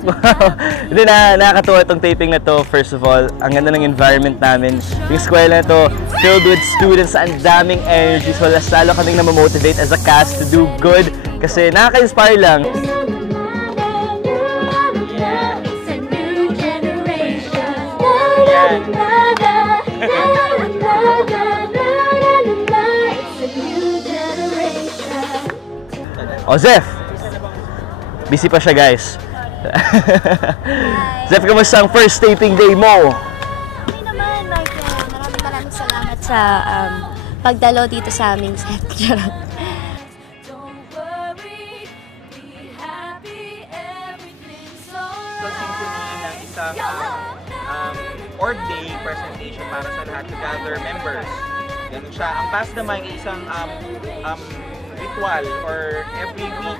Wow! Hindi nakakatuwa itong taping na to. First of all, ang ganda ng environment namin. Yung eskwela na to, filled with students, ang daming energy. So, lalo kaming namamotivate as a cast to do good. Kasi nakaka-inspire lang. O, Zeph! Busy pa siya, guys. Zeph, kamusta ang first taping day mo? Okay naman, Michael. Maraming salamat sa pagdalo dito sa aming set. Symphony ng isang org day presentation para sa lahat to gather members. Ganun siya. Ang past naman ay isang ritual or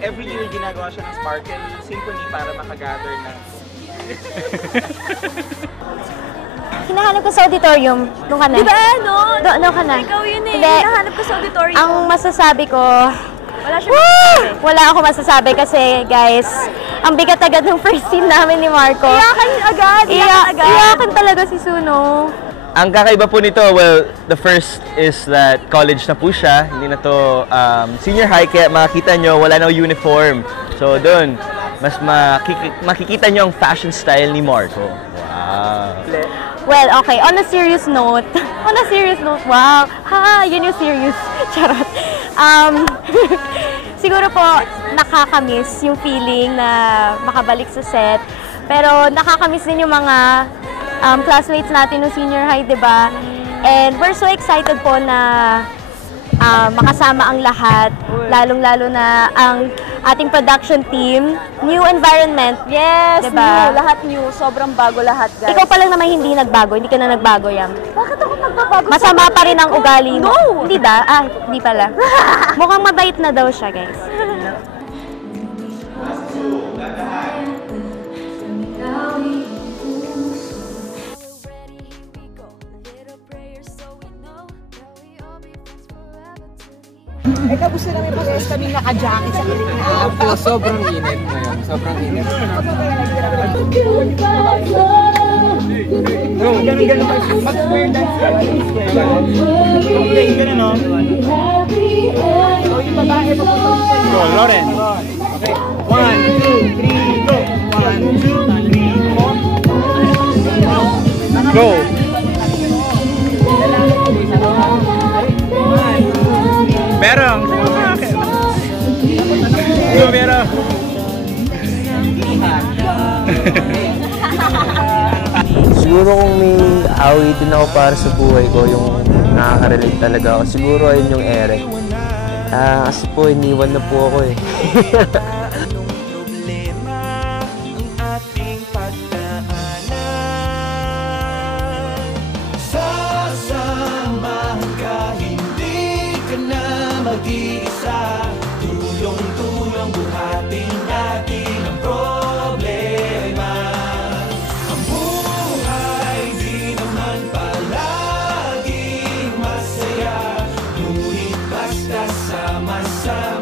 every year ginagawa siya ng Sparkle Symphony para makagather ng Hinahanap ko sa auditorium. Doon ka na. Diba ano? Doon ka na. Ikaw yun eh. Hindi. Hinahanap ko sa auditorium. Ang masasabi ko, wala siya masasabi. Wala ako masasabi kasi guys, ang bigat agad ng first scene namin ni Marco. Iyakan agad. Iyakan talaga si Suno. Ang kakaiba po nito, well, the first is that college na po siya. Hindi na to senior high, kaya makikita nyo, wala na uniform. So doon, mas makikita nyo ang fashion style ni Marco. Wow! Well, okay, on a serious note, wow, ha, yun yung serious, charot. Siguro po, nakakamiss yung feeling na makabalik sa set. Pero nakakamiss din yung mga classmates natin ng senior high, diba? And we're so excited po na makasama ang lahat, lalong-lalo na ang ating production team. New environment. Yes, diba? new. Lahat new. Sobrang bago lahat, guys. Ikaw pa lang naman hindi nagbago. Hindi ka na nagbago, Yam. Bakit ako magbabago? Masama pa rin ang ugali mo. No! Hindi ba? Ah, hindi pala. Mukhang mabait na daw siya, guys. Gusto namin parehas kami naka-jacket sa kilig na po, sobrang init ngayon. Sobrang init. Bro, ganun pa. Mag-square dance ka. Okay, ganun no? So, yung babae pa po. Bro, Lauren. Okay. 1, 2, 3, go. 1, 2, 3, 4. Go. Merong! Go, Merong! Siguro kung may awitin ako para sa buhay ko, yung nakaka-relate talaga ako, siguro ayun yung Eric. Kasi po, iniwan na po ako eh. Mag-iisa, tulong-tulong buhatin natin ang problema. Ang buhay di naman palaging masaya, ngunit basta sama-sama